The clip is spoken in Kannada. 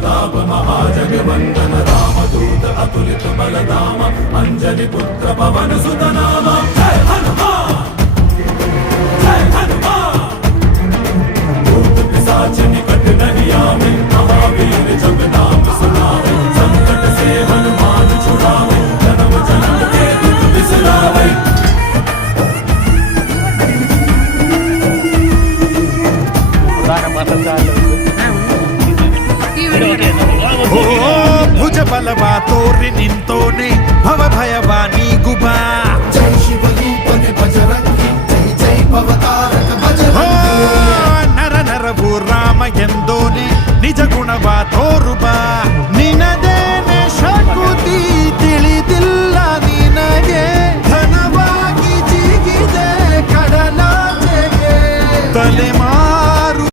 प्रताप महाजगवंदन रामदूत अतुलित बलधाम अंजलि पुत्र पवन सुत नाम जय हनुमान जय हनुमान भूत पिशाच निकट नहीं आवे महावीर जब नाम सुनावे संकट से हनुमान छुड़ावे जन्म जन्म के दुख बिसरावे ಭುಜ ಬಲವಾ ತೋರಿ ನಿಂತೋನೆ ಭವ ಭಯವಾನಿ ಗುಬಾ